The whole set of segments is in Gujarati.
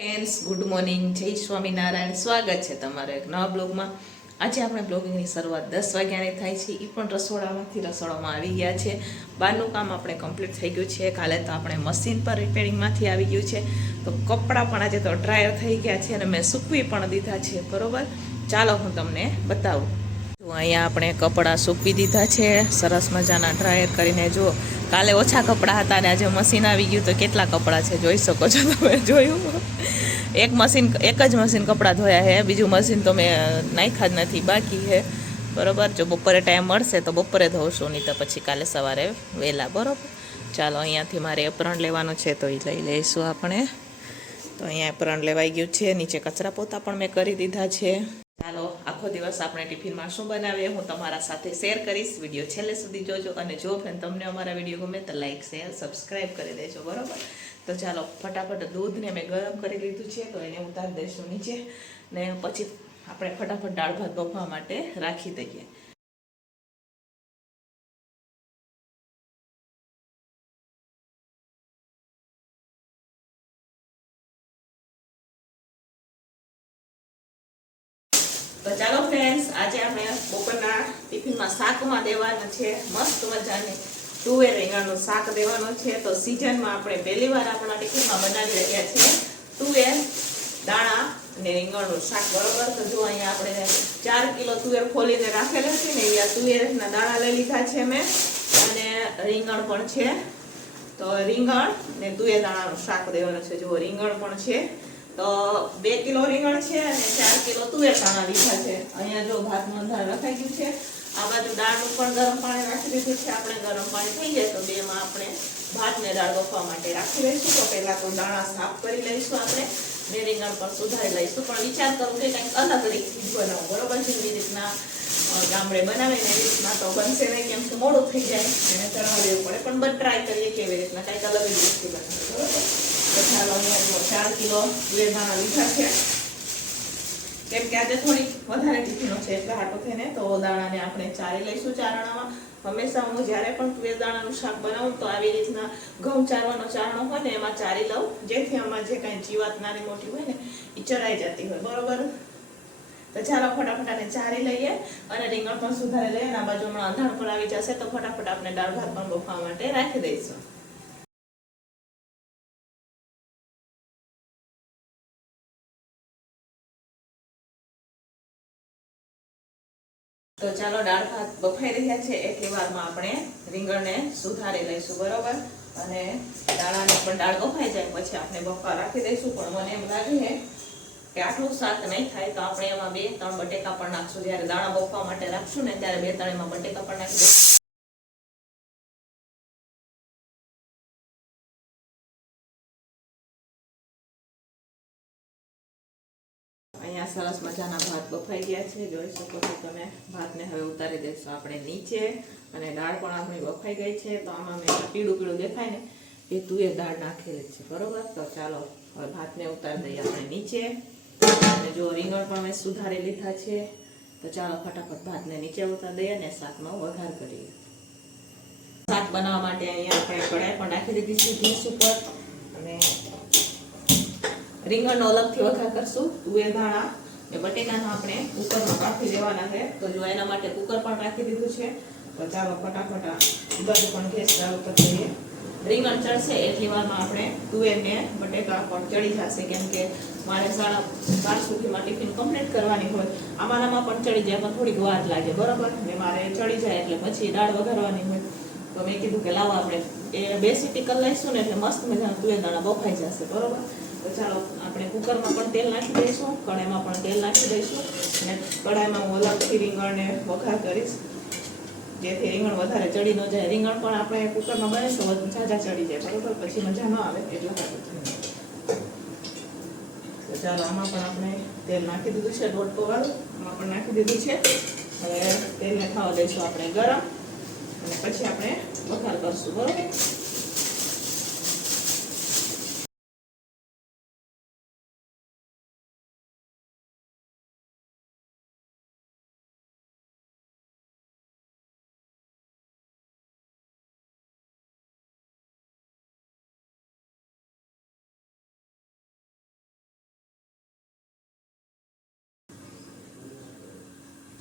ફ્રેન્ડ્સ, ગુડ મોર્નિંગ, જય સ્વામિનારાયણ. સ્વાગત છે તમારા એક નવા બ્લોગમાં. આજે આપણે બ્લોગિંગની શરૂઆત 10 વાગ્યાની થાય છે, એ પણ રસોડામાં આવી ગયા છે. બહારનું કામ આપણે કમ્પ્લીટ થઈ ગયું છે. કાલે તો આપણે મશીન પર રિપેરિંગમાંથી આવી ગયું છે, તો કપડાં પણ આજે તો ડ્રાયર થઈ ગયા છે અને મેં સૂકવી પણ દીધા છે. બરોબર, ચાલો હું તમને બતાવું. અહીંયા આપણે કપડાં સૂકવી દીધા છે, સરસ મજાના ડ્રાયર કરીને. જો કાલે ઓછા કપડાં હતા ને આજે મશીન આવી ગયું તો કેટલા કપડાં છે જોઈ શકો છો તમે. જોયું, એક જ મશીન કપડાં ધોયા છે, બીજું મશીન તો મેં નાખ્યા જ નથી, બાકી છે. બરોબર, જો બપોરે ટાઈમ મળશે તો બપોરે ધોશું, નહીં તો પછી કાલે સવારે વહેલા. બરોબર, ચાલો અહીંયાથી મારે એપ્રણ લેવાનું છે તો એ લઈ લઈશું આપણે. તો અહીંયા એપ્રણ લેવાઈ ગયું છે, નીચે કચરા પોતા પણ મેં કરી દીધા છે. ચાલો આખો દિવસ આપણે ટિફિનમાં શું બનાવીએ હું તમારા સાથે શેર કરીશ. વિડીયો છેલ્લે સુધી જોજો, અને જો ફ્રેન્ડ તમને અમારા વિડીયો ગમે તો લાઈક શેર સબસ્ક્રાઈબ કરી દેજો. બરાબર, તો ચાલો ફટાફટ દૂધને મેં ગરમ કરી લીધું છે, તો એને ઉતારી દઈશું નીચે, ને પછી આપણે ફટાફટ દાળ ભાત બફવા માટે રાખી દઈએ. તો ચાલો ફ્રેન્ડ્સ, આજે આપણે બપોરના ટિફિનમાં શાકમાં દેવાનું છે મસ્ત મજાની તુવેર રીંગણનું શાક દેવાનું છે. તો સિઝનમાં આપણે પહેલી વાર આપણા ટિફિનમાં બનાવી રહ્યા છીએ તુવેર દાણા અને રીંગણનું શાક. બરોબર, તો જો અહીંયા આપણે 4 કિલો તુવેર ખોલીને રાખેલા છે ને, અહીંયા તુવેરના દાણા લઈ લીધા છે મેં, અને રીંગણ પણ છે. તો રીંગણ ને તુવેર દાણાનું શાક દેવાનું છે. જો રીંગણ પણ છે, તો 2 કિલો રીંગણ છે અને 4 કિલો તુવેર દાણા લીધા છે. અહીંયા જો ભાત મંધાર રખાઈ ગયું છે. આ બાજુ દાળનું પણ ગરમ પાણી રાખી દીધું છે આપણે. ગરમ પાણી થઈ જાય તો બેમાં આપણે ભાત ને દાળ બફવા માટે રાખી લઈશું. તો પહેલા તો દાણા સાફ કરી લઈશું આપણે, ને રીંગણ પણ સુધારી લઈશું. પણ વિચાર કરું કે કંઈક અલગ રીતથી બનાવું. બરોબર, જેવી રીતના ગામડે બનાવે ને એવી રીતના તો બનશે નહીં, કેમ કે મોડું થઈ જાય એને ચડવા દેવું પડે. પણ બસ ટ્રાય કરીએ કેવી રીતના કંઈક અલગ રીતથી બનાવે. બરોબર, તો ચાલો અહીંયા 4 કિલો તુવેર દાણા લીધા છે, કેમ કે આજે થોડી વધારે ટિફિનો છે એટલે હાટો થઈને તો દાણાને આપણે ચારી લઈશું. ચારણામાં હંમેશા હું જ્યારે પણ તુવેર દાણાનું શાક બનાવું તો આવી રીતના ઘઉં ચારવાનો ચારણો હોય ને એમાં ચારી લઉં, જેથી આમાં જે કાંઈ જીવાત નાની મોટી હોય ને એ ચરાઈ જતી હોય. બરોબર, તો ચાલો ફટાફટ આને ચારી લઈએ અને રીંગણ પણ સુધારી લઈએ. આ બાજુ હમણાં અંધાણ પર આવી જશે તો ફટાફટ આપણે દાળ ભાત પણ બફવા માટે રાખી દઈશું. તો ચાલો દાળ ભાત બફાઈ રહ્યા છે, એટલી વારમાં આપણે રીંગણને સુધારી લઈશું. બરોબર, અને દાણાને પણ દાળ બફાઈ જાય પછી આપણે બફવા રાખી દઈશું. પણ મને એમ લાગે છે કે આટલું શાક નહીં થાય તો આપણે એમાં 2-3 બટેકા પણ નાખશું. જ્યારે દાણા બફવા માટે રાખશું ને ત્યારે 2-3 એમાં બટેકા પણ નાખી દઈશું. અહીંયા સરસ મજાના ભાત બફાઈ ગયા છે, જોઈ શકો છો તમે. ભાતને હવે ઉતારી દઈશું આપણે નીચે, અને દાળ પણ આપણી બફાઈ ગઈ છે. તો આમાં મેં પીળું પીળું દેખાય ને એ તુવેર દાળ નાખેલી છે. બરોબર, તો ચાલો હવે ભાતને ઉતારી દઈએ આપણે નીચે. અને જો રીંગણ પણ મેં સુધારી લીધા છે, તો ચાલો ફટાફટ ભાતને નીચે ઉતારી દઈએ અને શાકનો વઘાર કરીએ. શાક બનાવવા માટે અહીંયા આપણે કઢાઈ પણ નાખી દીધી છે ગેસ ઉપર, અને રીંગણનો અલગથી વઘાર કરશું. તુવેર દાણા ને બટેકાનો આપણે કુકરમાં રાખી દેવાના છે. તો જો એના માટે કુકર પણ રાખી દીધું છે. તો ચાલો ફટાફટ આ બાજુ પણ ગેસ ચાલુ કરી દઈએ. રીંગણ ચડશે એટલી વારમાં આપણે તુવેર ને બટેકા પણ ચડી જશે, કેમ કે મારે 5:30 સુધીમાં ટિફિન કમ્પ્લીટ કરવાની હોય. આમાં પણ ચડી જાય પણ થોડીક વાર લાગે. બરોબર, ને મારે ચડી જાય એટલે પછી દાળ વઘારવાની હોય. તો મેં કીધું કે લાવો આપણે 2 સીટી કરી લઈશું ને એટલે મસ્ત મજાના તુવેર દાણા બફાઈ જશે. બરોબર, તો ચાલો આપણે કુકરમાં પણ તેલ નાખી દઈશું, કઢાઈમાં પણ તેલ નાખી દઈશું, અને કઢાઈમાં હું અલગથી રીંગણને વઘાર કરીશ, જેથી રીંગણ વધારે ચડી ન જાય. રીંગણ પણ આપણે કુકરમાં બને તો ઝાઝા ચડી જાય. બરોબર, પછી મજા ન આવે એટલા માટે. તો ચાલો આમાં પણ આપણે તેલ નાખી દીધું છે, દોઢ વાળું આમાં પણ નાખી દીધું છે. હવે તેલને ખાવા દઈશું આપણે ગરમ, અને પછી આપણે વઘાર કરશું. બરોબર.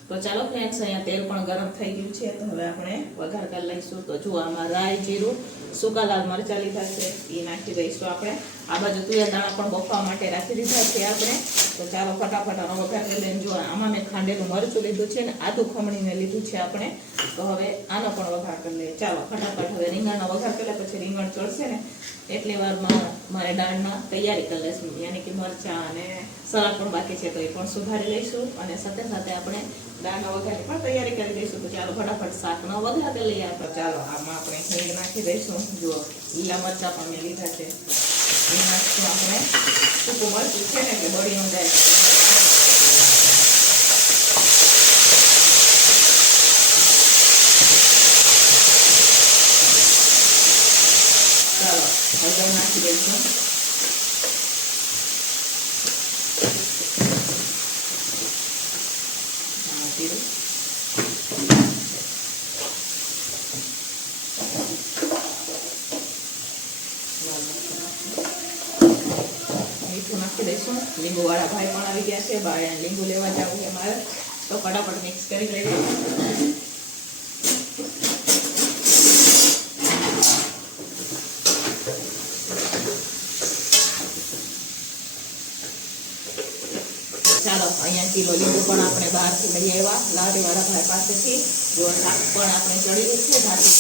તો ચાલો ફ્રેન્ડ્સ, અહીંયા તેલ પણ ગરમ થઈ ગયું છે, તો હવે આપણે વઘાર કરી લઈશું. તો જો આમાં રાઈ, જીરું, સૂકા લાલ મરચાં લીધા છે, એ નાખી દઈશું આપણે. આ બાજુ તુવેર દાણા પણ બફવા માટે રાખી દીધા છે આપણે. તો ચાલો ફટાફટ આનો વઘાર કરી લઈને. જો આમાં મેં ખાંડેલું મરચું લીધું છે ને આદું ખમણીને લીધું છે આપણે. તો હવે આનો પણ વઘાર કરી લઈએ. ચાલો ફટાફટ હવે રીંગણનો વઘાર કરી લે, પછી રીંગણ ચડશે ને એટલી વારમાં મારે દાળના તૈયારી કરી લઈશું. યાની કે મરચાં અને સલાડ પણ બાકી છે, તો એ પણ સુધારી લઈશું, અને સાથે સાથે આપણે દાળના વઘારની પણ તૈયારી કરી દઈશું. તો ચાલો ફટાફટ શાકનો વઘાર કરી લઈએ. તો ચાલો આમાં આપણે હિંગ નાખી દઈશું. જો લીલા મરચાં પણ મેં લીધા છે, એ નાખશું આપણે. સૂકું મરચું છે ને એટલે બળી ન જાય. ચાલો હળદર નાખી દઈશું. મીઠું નાખી દઈશું. લીંબુ વાળા ભાઈ પણ આવી ગયા છે, બાય લીંબુ લેવા જવું છે મારે, તો ફટાફટ મિક્સ કરી લઈએ. ચાલો અહીંયા કિલો લીંબુ પણ આપણે બહારથી લઈ આવ્યા લારી વાળા ભાઈ પાસેથી. જો શાક પણ આપણે ચડેલું છે ઢાંકી.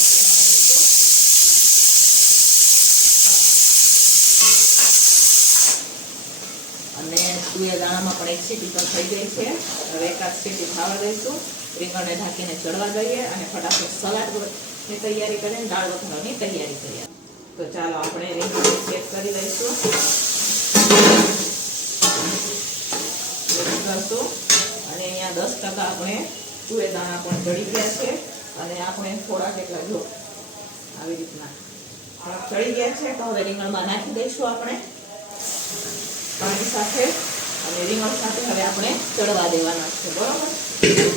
અને તુવેર દાણામાં પણ એક સીટી તો થઈ ગઈ છે. હવે એકાદ સીટી ખાવા દઈશું. રીંગણને ઢાંકીને ચડવા દઈએ અને ફટાફટ સલાડની તૈયારી કરીને દાળ વઘારવાની તૈયારી કરીએ. તો ચાલો આપણે રીંગણને ચેક કરી લઈશું. કરશું અને અહીંયા 10% આપણે તુવેર દાણા પણ ચડી ગયા છે, અને આપણે થોડા જેટલા જો આવી રીતના ચડી ગયા છે. તો હવે રીંગણમાં નાખી દઈશું આપણે પાણી સાથે, અને રીંગણ સાથે હવે આપણે ચડવા દેવાના છે. બરોબર,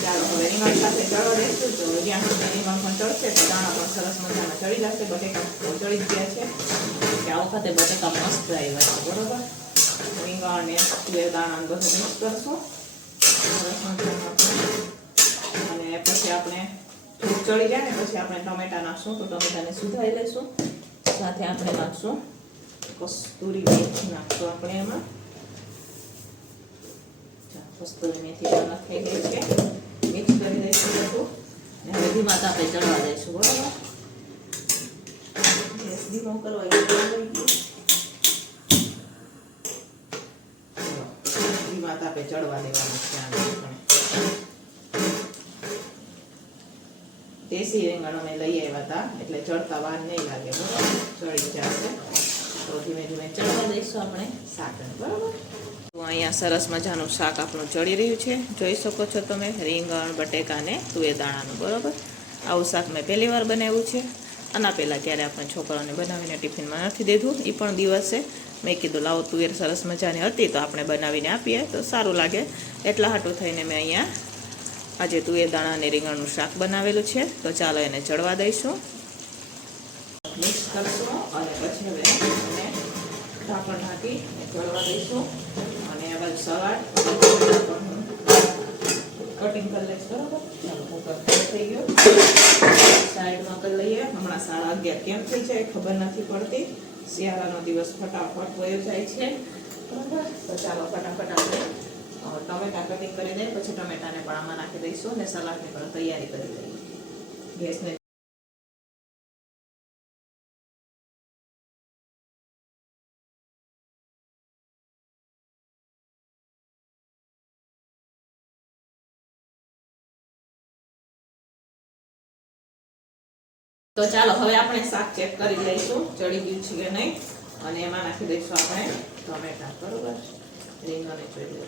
ચાલો હવે રીંગણ સાથે ચડવા દઈશું. તો જ્યાં સુધી રીંગણ પણ ચડશે તો દાણા પણ સરસ મજાના ચડી જશે. બટેકા ચડી જ ગયા છે, કે આ વખતે બટેકા મસ્ત આવ્યા છે. બરોબર, રીંગણ ને તુવેર દાણા બધું મિક્સ કરશું અને પછી આપણે થોડુંક ચડી જાય ને પછી આપણે ટમેટા નાખશું. તો ટમેટાને સુધારી લઈશું. સાથે આપણે નાખશું કસ્તુરી મેથી નાખશું આપણે એમાં. કસ્તુરી મેથી પણ થઈ ગઈ છે, મિક્સ કરી દઈશું બધું. અને હવે ધીમા તાપે ચડવા દઈશું. બરાબર, ગેસ ધીમો કરવા તાપે ચડવા દેવાનું છે. દેશી રીંગણ અમે લઈ આવ્યા હતા, એટલે ચડતા વાર નહીં લાગે. બરાબર, ચડી જશે. તો ધીમે ધીમે ચડવા દઈશું આપણે શાકને. બરાબર, તો અહીંયા સરસ મજાનું શાક આપણું ચડી રહ્યું છે. જોઈ શકો છો તમે, રીંગણ, બટેકા ને તુવેર દાણાનું. બરાબર, આવું શાક મેં પહેલી વાર બનાવ્યું છે. આના પહેલાં ક્યારે આપણે છોકરાઓને બનાવીને ટિફિનમાં નથી દીધું. એ પણ દિવસે મેં કીધું લાવો તુવેર સરસ મજાની હતી તો આપણે બનાવીને આપીએ તો સારું લાગે. એટલા હાટું થઈને મેં અહીંયા આજે તુવેર દાણા અને રીંગણનું શાક બનાવેલું છે. તો ચાલો એને ચડવા દઈશું, મિક્સ કરશું, અને પછી હવે એને ઢાંકણ ઢાંકી ચડવા દઈશું. અને આ બાજુ સલાડ કટિંગ કરી લઈશ. બરાબર, ચાલો કુકર થઈ ગયો, સાઈડમાં કરી લઈએ. હમણાં 11:30 કેમ થઈ જાય ખબર નથી પડતી. શિયાળાનો દિવસ ફટાફટ વયો જાય છે. બરાબર, તો ચાલો ફટાફટ આપણે ટમેટા કટિંગ કરી દઈએ, પછી ટમેટાને પણ આમાં નાખી દઈશું અને સલાડની પણ તૈયારી કરી દઈએ. ગેસને તો ચાલો હવે આપણે શાક ચેક કરી લઈશું ચડી ગયું છે કે નહીં, અને એમાં નાખી દઈશું આપણે ટમેટા. બરોબર, રીંગણ ચડી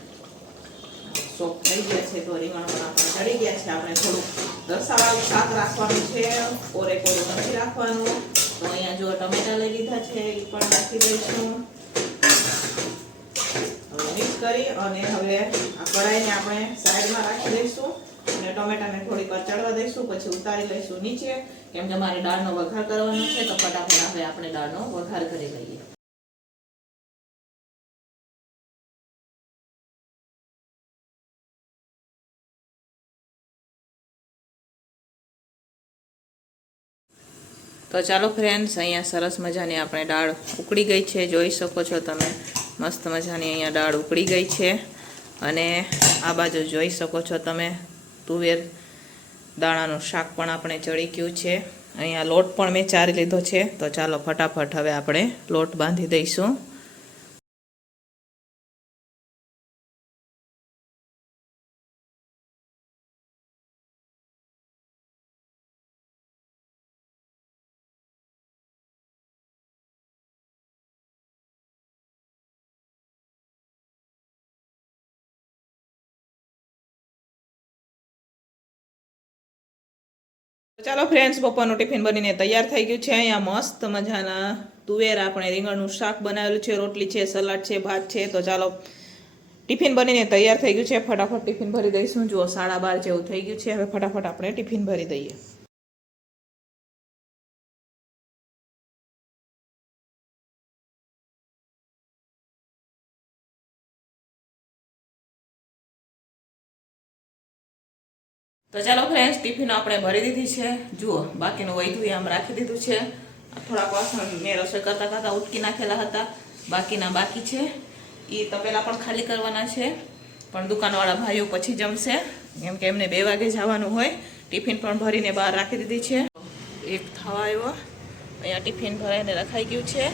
સોફ્ટ થઈ ગયા છે, તો રીંગણ પણ આપણે ચડી ગયા છે. આપણે થોડુંક રસાવાળું શાક રાખવાનું છે, કોરે કોરું નથી રાખવાનું. તો અહીંયા જો ટમેટા લઈ લીધા છે, એ પણ નાખી દઈશું. હવે મિક્સ કરી અને હવે આ કઢાઈને આપણે સાઈડમાં રાખી દઈશું. અને ટમેટાને થોડીક વાર ચડવા દઈશું, પછી ઉતારી લઈશું નીચે, કેમ કે મારે દાળનો વઘાર કરવાનો છે. તો ફટાફટ હવે આપણે દાળનો વઘાર કરી લઈએ. તો ચાલો ફ્રેન્ડ્સ, અહીંયા સરસ મજાની આપણે દાળ ઉકળી ગઈ છે, જોઈ શકો છો તમે. મસ્ત મજાની અહીંયા દાળ ઉકળી ગઈ છે. અને આ બાજુ જોઈ શકો છો તમે, તુવેર દાણાનું શાક પણ આપણે ચડી ગયું છે. અહીંયા લોટ પણ મેં ચારી લીધો છે. તો ચાલો ફટાફટ હવે આપણે લોટ બાંધી દઈશું. ચાલો ફ્રેન્ડ્સ, બપોરનું ટિફિન બનીને તૈયાર થઈ ગયું છે. અહીંયા મસ્ત મજાના તુવેર આપણે રીંગણનું શાક બનાવેલું છે, રોટલી છે, સલાડ છે, ભાત છે. તો ચાલો ટિફિન બનીને તૈયાર થઈ ગયું છે. ફટાફટ ટિફિન ભરી દઈશું. જુઓ 12:30 જેવું થઈ ગયું છે. હવે ફટાફટ આપણે ટિફિન ભરી દઈએ. તો ચાલો ફ્રેન્ડ્સ, ટિફિન આપણે ભરી દીધી છે. જુઓ બાકીનું વધ્યું આમ રાખી દીધું છે. થોડાક વાસણ મેં રસોઈ કરતા કરતા ઉટકી નાખેલા હતા, બાકીના બાકી છે. એ તપેલા પણ ખાલી કરવાના છે, પણ દુકાનવાળા ભાઈઓ પછી જમશે, કેમ કે એમને 2 વાગે જવાનું હોય. ટિફિન પણ ભરીને બહાર રાખી દીધી છે. એક થવા આવ્યો, અહીંયા ટિફિન ભરાઈને રખાઈ ગયું છે.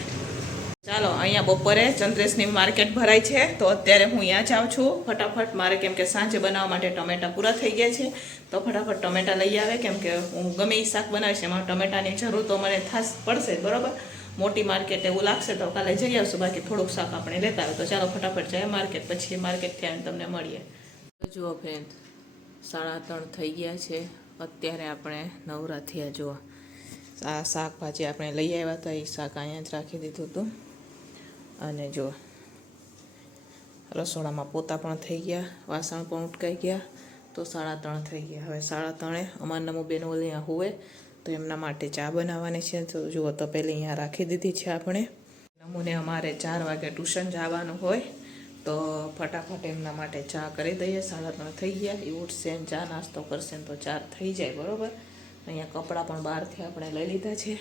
ચાલો, અહીંયા બપોરે ચંદ્રેશની માર્કેટ ભરાય છે. તો અત્યારે હું અહીંયા જાઉં છું ફટાફટ. મારે કેમ કે સાંજે બનાવવા માટે ટમેટા પૂરા થઈ ગયા છે. તો ફટાફટ ટમેટા લઈ આવે, કેમ કે હું ગમે એ શાક બનાવીશ એમાં ટમેટાની જરૂર તો મને ખાસ પડશે, બરાબર. મોટી માર્કેટ એવું લાગશે તો કાલે જઈ આવશું, બાકી થોડુંક શાક આપણે લેતા આવે. તો ચાલો ફટાફટ જાય માર્કેટ, પછી માર્કેટથી આવીને તમને મળીએ. જુઓ ફ્રેન્ડ, 3:30 થઈ ગયા છે. અત્યારે આપણે નવરા થયા. જુઓ આ શાકભાજી આપણે લઈ આવ્યા હતા, એ શાક અહીંયા જ રાખી દીધું હતું. અને જો રસોડામાં પોતા પણ થઈ ગયા, વાસણ પણ ઉટકાઈ ગયા. તો 3:30 થઈ ગયા. હવે 3:30 અમારા નમુબેન અહીંયા હોવે, તો એમના માટે ચા બનાવવાની છે. તો જુઓ તો પહેલી અહીંયા રાખી દીધી છે આપણે. નમુને અમારે 4 વાગે ટ્યુશન જવાનું હોય, તો ફટાફટ એમના માટે ચા કરી દઈએ. 3:30 થઈ ગયા. એ ઉઠશે ને ચા નાસ્તો કરશે ને તો 4 થઈ જાય, બરાબર. અહીંયા કપડાં પણ બહારથી આપણે લઈ લીધા છે.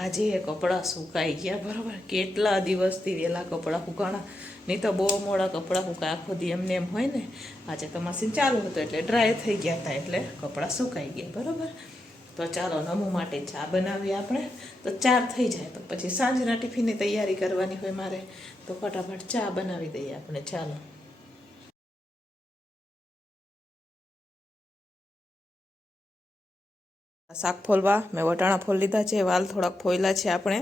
આજે કપડાં સુકાઈ ગયા, બરાબર. કેટલા દિવસથી વહેલા કપડાં સુકાણા, નહીં તો બહુ મોડા કપડાં સુકાય. આખો દી એમને એમ હોય ને. આજે તો મશીન ચાલુ હતું એટલે ડ્રાય થઈ ગયા હતા, એટલે કપડાં સુકાઈ ગયા, બરાબર. તો ચાલો નમુ માટે ચા બનાવીએ આપણે, તો 4 થઈ જાય. તો પછી સાંજના ટિફિનની તૈયારી કરવાની હોય મારે, તો ફટાફટ ચા બનાવી દઈએ આપણે. ચાલો શાક ફોલવા મેં વટાણા ફોલ લીધા છે, વાલ થોડાક ફોયલા છે આપણે.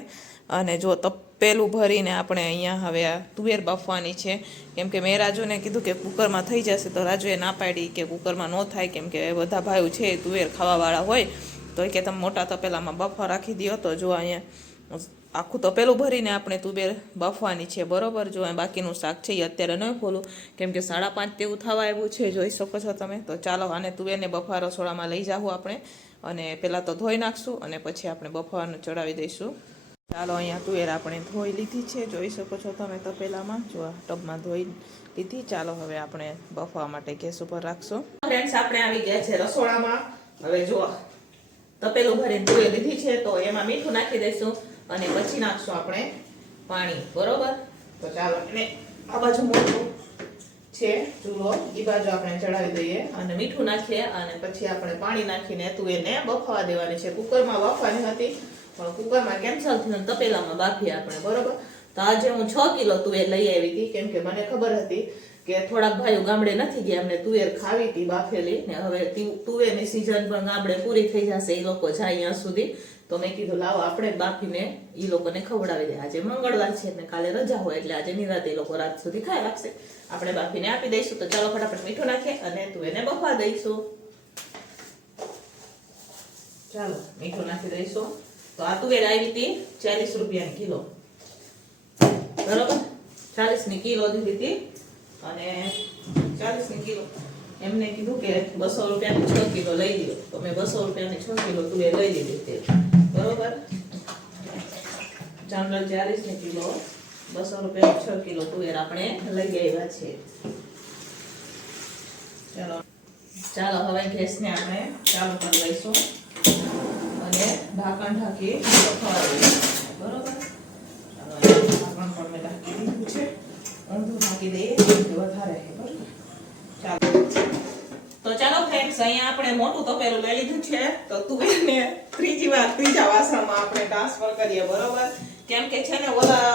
અને જો તપેલું ભરીને આપણે અહીંયા હવે આ તુવેર બાફવાની છે. કેમ કે મેં રાજુને કીધું કે કુકરમાં થઈ જશે, તો રાજુએ ના પાડી કે કુકરમાં ન થાય, કેમ કે બધા ભાઈઓ છે તુવેર ખાવાવાળા હોય. તો એ કે તમે મોટા તપેલામાં બફવા રાખી દો. તો જો અહીંયા આખું તપેલું ભરીને આપણે તુવેર બાફવાની છે, બરાબર. જો બાકીનું શાક છે એ અત્યારે નહીં ખોલું, કેમ કે 5:30 તેવું થવા આવ્યું છે, જોઈ શકો છો તમે. તો ચાલો આને તુવેરને બફા રસોડામાં લઈ જાઉં આપણે, અને પહેલાં તો ધોઈ નાખશું અને પછી આપણે બફાવાનું ચડાવી દઈશું. ચાલો, અહીંયા તુવેર આપણે ધોઈ લીધી છે, જોઈ શકો છો તમે તપેલામાં. જો આ ટબમાં ધોઈ લીધી. ચાલો હવે આપણે બફવા માટે ગેસ ઉપર રાખશું. ફ્રેન્ડ્સ, આપણે આવી ગયા છે રસોડામાં. હવે જો તપેલું ભરીને તુવેર લીધી છે, તો એમાં મીઠું નાખી દઈશું અને પછી નાખશું આપણે પાણી, બરોબર. તો ચાલો, એને આ બાજુ મોટું છે ચૂલો, એ બાજુ આપણે ચડાવી દઈએ અને મીઠું નાખીએ, અને પછી આપણે પાણી નાખીને તુવેરને બફવા દેવાની છે. કુકરમાં બફવાની હતી, પણ કુકરમાં કેન્સલ થયું, તપેલામાં બાફી આપણે, બરોબર. તો આજે હું 6 કિલો તુવેર લઈ આવી હતી, કેમ કે મને ખબર હતી કે થોડાક ભાઈઓ ગામડે નથી ગયા, એમને તુવેર ખાવી હતી બાફેલી, ને હવે તુવેરની સિઝન પણ ગામડે પૂરી થઈ જશે, એ લોકો જાય અહીંયા સુધી. તો મેં કીધું લાવો આપણે બાફીને એ લોકોને ખવડાવી દે. આજે મંગળવાર છે ને કાલે રજા હોય, એટલે આજે નિરાતે એ લોકો રાત સુધી ખાઈ રાખશે, આપણે બાફીને આપી દઈશું. તો ચાલો ફટાફટ મીઠું નાખીએ અને તુવેરને બફવા દઈશું. ચાલો મીઠું નાખી દઈશું. તો આ તુવેર આવી હતી 40 રૂપિયાની કિલો, બરોબર. 40ની કિલો દીધી હતી, અને 40ની કિલો એમને કીધું કે 200 રૂપિયાની 6 કિલો લઈ લ્યો. તો મેં 200 રૂપિયાની 6 કિલો તુવેર લઈ લીધી હતી, બરોબર. જનરલ 40ની કિલો, 200 રૂપિયાની 6 કિલો તુવેર આપણે લઈ આવ્યા છે. ચાલો ચાલો, હવે ગેસને આપણે ચાલુ કરી લઈશું અને ઢાંકણ ઢાંકી બફાવા દઈશું. બરોબર, ચાલો ઢાંકણ પણ મેં ઢાંકી દીધું છે. ઊંધું ઢાંકી દઈએ એટલે વધારે છે. બરોબર, ચાલો તો ચાલો ફ્રેન્ડ્સ, અહીંયા આપણે મોટું તપેલું લઈ લીધું છે. તો તુવેરને ત્રીજા વાસણમાં આપણે ટ્રાન્સફર કરીએ. બરોબર, કેમ કે છે ને ઓલા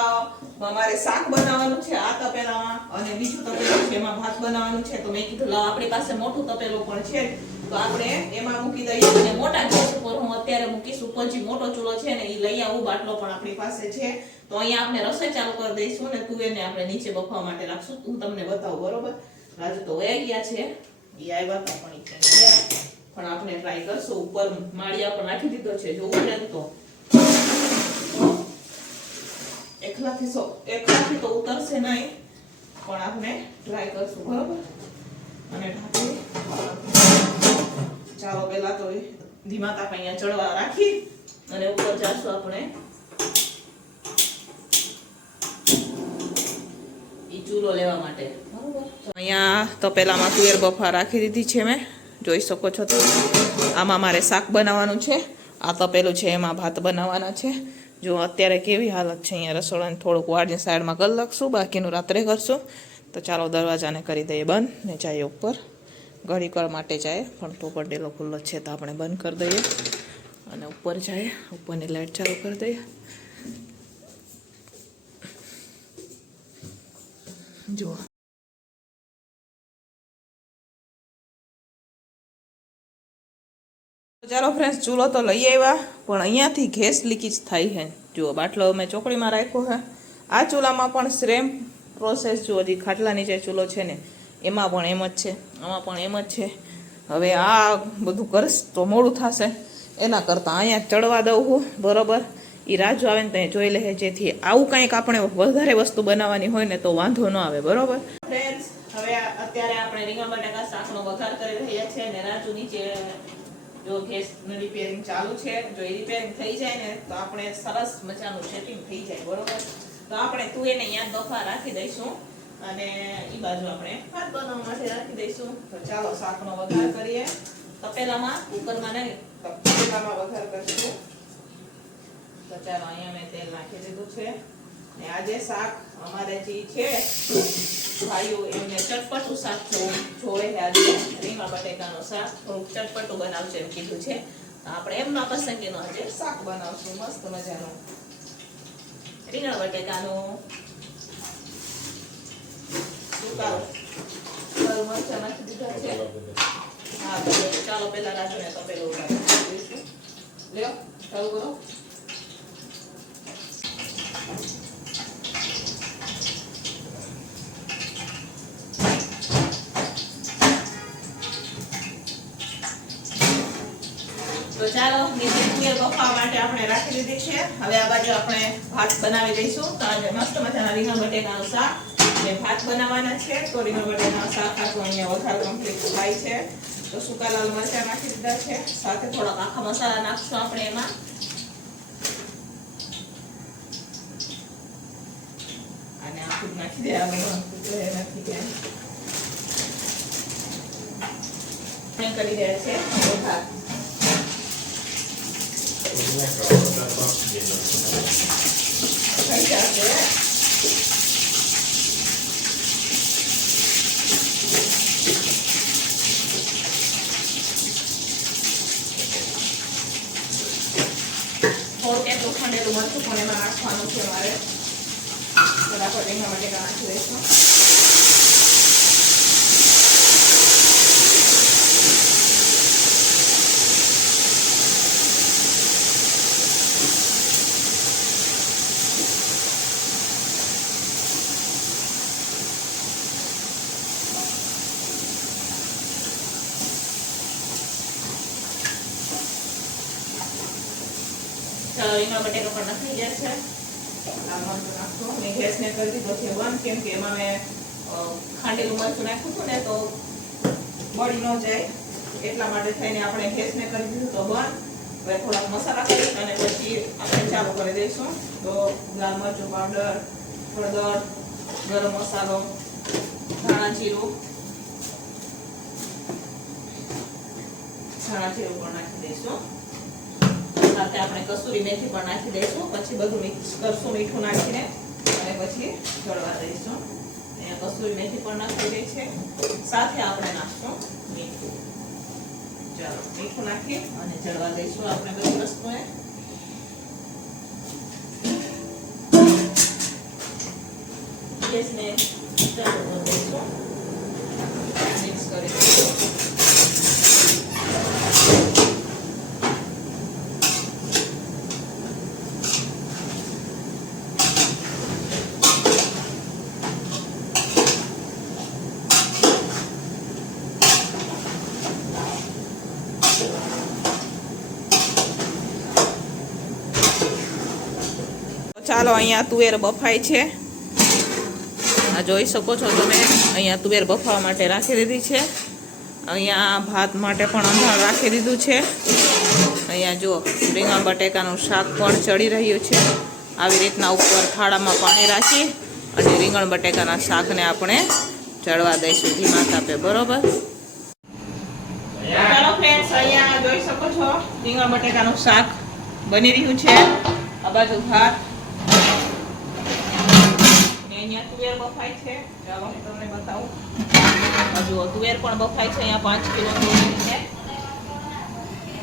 મારે શાક બનાવવાનું છે આ તપેલામાં, અને બીજું તપેલું છે એમાં ભાત બનાવવાનું છે. તો મેં કીધું લાવ આપણી પાસે મોટું તપેલું પણ છે તો આપણે એમાં મૂકી દઈએ. અને મોટા ગેસ ઉપર હું અત્યારે મૂકીશ. ઉપર જે મોટો ચૂલો છે ને એ લઈ આવું. બાટલો પણ આપણી પાસે છે. તો અહીંયા આપણે રસોઈ ચાલુ કરી દઈશું ને તુવેરને આપણે નીચે બફવા માટે રાખશું. હું તમને બતાવું. બરોબર, રાજુ તો વયા ગયા છે. એ આવ્યા હતા પણ આપણે ટ્રાય કરશું. ઉપર માળિયા પર રાખી દીધો છે. જો ઉતરે તો એકલાથી તો ઉતરશે નહીં, પણ આપણે ટ્રાય કરશું. બરોબર, અને ઢાંકી ચાલો પહેલા તો ધીમા તાપ અહીંયા ચડવા રાખી અને ઉપર જાશું આપણે ઈ ચૂલો લેવા માટે. બરોબર, તો અહીંયા તપેલામાં તુવેર બફા રાખી દીધી છે. મેં જોઈ શકો છો. તો આમાં મારે શાક બનાવવાનું છે. આ તપેલું છે એમાં ભાત બનાવવાના છે. જો અત્યારે કેવી હાલત છે અહીંયા રસોડાની. થોડુંક વાળની સાઈડમાં કરી લખશું, બાકીનું રાત્રે કરશું. તો ચાલો દરવાજાને કરી દઈએ બંધ ને જઈએ ઉપર. ઘડીકર માટે જાય પણ તો પણ ડેલો ખુલ્લો છે તો આપણે બંધ કરી દઈએ અને ઉપર જઈએ. ઉપરની લાઈટ ચાલુ કરી દઈએ. જો ચાલો ફ્રેન્ડ્સ, ચૂલો તો લઈ આવ્યા પણ અહીંયાથી ગેસ લીકેજ થાય છે. જુઓ, બાટલો મેં ચોકડીમાં રાખ્યો છે. આ ચૂલામાં પણ સેમ પ્રોસેસ. જુઓ, હજી ખાટલા નીચે ચૂલો છે ને એમાં પણ એમ જ છે, આમાં પણ એમ જ છે. હવે આ બધું કરીશ તો મોડું થશે. એના કરતાં અહીંયા ચડવા દઉં હું. બરોબર, એ રાજુ આવે ને ત્યાં જોઈ લે, જેથી આવું કંઈક આપણે વધારે વસ્તુ બનાવવાની હોય ને તો વાંધો ન આવે. બરોબર ફ્રેન્ડ્સ, હવે અત્યારે આપણે રીંગણ બટાકા શાકનો વઘાર કરી રહ્યા છે અને રાજુ નીચે જો ગેસનું રિપેરિંગ ચાલુ છે. જો એ રિપેરિંગ થઈ જાય ને તો આપણે સરસ મજાનું સેટિંગ થઈ જાય. બરોબર, તો આપણે તુવેરને અહીંયા દફા રાખી દઈશું અને એ બાજુ આપણે ભાત બનાવવા માટે રાખી દઈશું. તો ચાલો શાકનો વઘાર કરીએ. તપેલામાં, કુકરમાં નહીં, તપેલામાં વઘાર કરીશું. તો ચાલો, અહીંયા મેં તેલ નાખી દીધું છે. ને આજે શાક અમારે જે છે ભાઈઓ એમને ચટપટું શાક જોવે છે. આજે રીંગણ બટેકાનું શાક થોડુંક ચટપટું બનાવશે એમ કીધું છે. આપણે એમના પસંદગીનું આજે શાક બનાવશું. મસ્ત મજાનું રીંગણ બટેકાનું સુકારું મરચાં નાખી દીધા છે. હા, ચાલો પેલા રાજુને તપેલું ઉતારી દઈશું. લ્યો, ચાલુ કરો. તો ચાલો, નીચે તુવેર બફાવા માટે આપણે રાખી દીધી છે. હવે આ બાજુ આપણે ભાત બનાવી દઈશું. તો આજે મસ્ત મજાના રીંગણ બટેકાનું શાક અને ભાત બનાવવાના છે. તો રીંગણ બટેકાનું શાક આખું અહીંયા વઘાર કમ્પ્લીટ થાય છે. તો સૂકા લાલ મરચાં નાખી દીધા છે. સાથે થોડાક આખા મસાલા નાખશું આપણે એમાં. અને આખું નાખી દે. આપણે કરી રહ્યા છે વઘાર. થોડુંક એટલું ખંડેલું મરચું પણ એમાં નાખવાનું છે મારે. બરાબર રીંગણ બટેકા નાખી દઈશું. ચાલો, રીંગણ બટેકા પણ નાખી ગયા છે. મેં ગેસને કરી દીધો છે બંધ, કેમ કે એમાં મેં ખાંડેલું મરચું નાખ્યું હતું ને તો બળી ન જાય એટલા માટે થઈને આપણે ગેસને કરી દીધું તો બંધ. હવે થોડાક મસાલા કરી અને પછી આપણે ચાલુ કરી દઈશું. તો લાલ મરચું પાવડર, હળદર, ગરમ મસાલો, ધાણા જીરું પણ નાખી દઈશું. સાથે આપણે કસૂરી મેથી પણ નાખી દઈશું. પછી બધું મિક્સ કરશું મીઠું નાખીને અને પછી ચડવા દઈશું. અહીંયા કસૂરી મેથી પણ નાખી દઈ છે, સાથે આપણે નાખશું મીઠું. ચાલો મીઠું નાખી અને ચડવા દઈશું આપણે બધી વસ્તુને. ગેસને ચાલુ કરી દઈશું. મિક્સ કરી દઈશું. ચાલો અહીંયા તુવેર બફાય છે. આ જોઈ શકો છો તમે, અહીંયા તુવેર બફાવા માટે રાખી દીધી છે. અહીંયા ભાત માટે પણ અંધાણ રાખી દીધું છે. અહીંયા જો રીંગણ બટેકાનું શાક પણ ચડી રહ્યું છે. આવી રીતના ઉપર થાળામાં પાણી રાખી અને રીંગણ બટેકાના શાકને આપણે ચડવા દઈશું ધીમા તાપે. બરોબર. ચાલો ફ્રેન્ડ્સ, અહીંયા જોઈ શકો છો રીંગણ બટેકાનું શાક બની રહ્યું છે. આ બાજુ ભાત, અહીંયા તુવેર બફાય છે. ચાલો હું તમને બતાવું. હજુ તુવેર પણ બફાય છે. અહીંયા 5 કિલો તુવેર છે.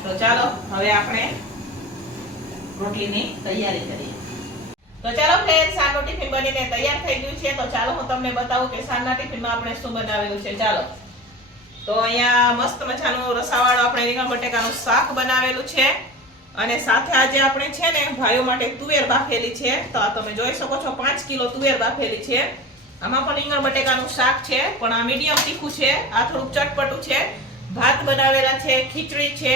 તો ચાલો હવે આપણે રોટલીની તૈયારી કરીએ. તો ચાલો ફ્રેન્ડ્સ, સાંજનું ટિફિન બનીને તૈયાર થઈ ગયું છે. તો ચાલો હું તમને બતાવું કે સાંજના ટિફિનમાં આપણે શું બનાવેલું છે. ચાલો, તો અહીંયા મસ્ત મજાનું રસાવાળું આપણે રીંગણ બટેકાનું શાક બનાવેલું છે. અને સાથે આજે આપણે છે ને ભાઈઓ માટે તુવેર બાફેલી છે. તો આ તમે જોઈ શકો છો 5 કિલો તુવેર બાફેલી છે. આમાં પણ રીંગણ બટેકાનું શાક છે, પણ આ મીડિયમ તીખું છે, આ થોડુંક ચટપટું છે. ભાત બનાવેલા છે, ખીચડી છે,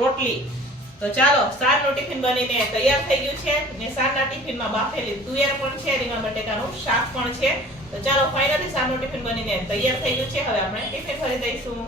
રોટલી. તો ચાલો, સાંજનું ટિફિન બનીને તૈયાર થઈ ગયું છે. ને સાંજના ટિફિનમાં બાફેલી તુવેર પણ છે, રીંગણ બટેકાનું શાક પણ છે. તો ચાલો ફાઇનલી સાંજનું ટિફિન બનીને તૈયાર થઈ ગયું છે. હવે આપણે ટિફિન ભરી દઈશું.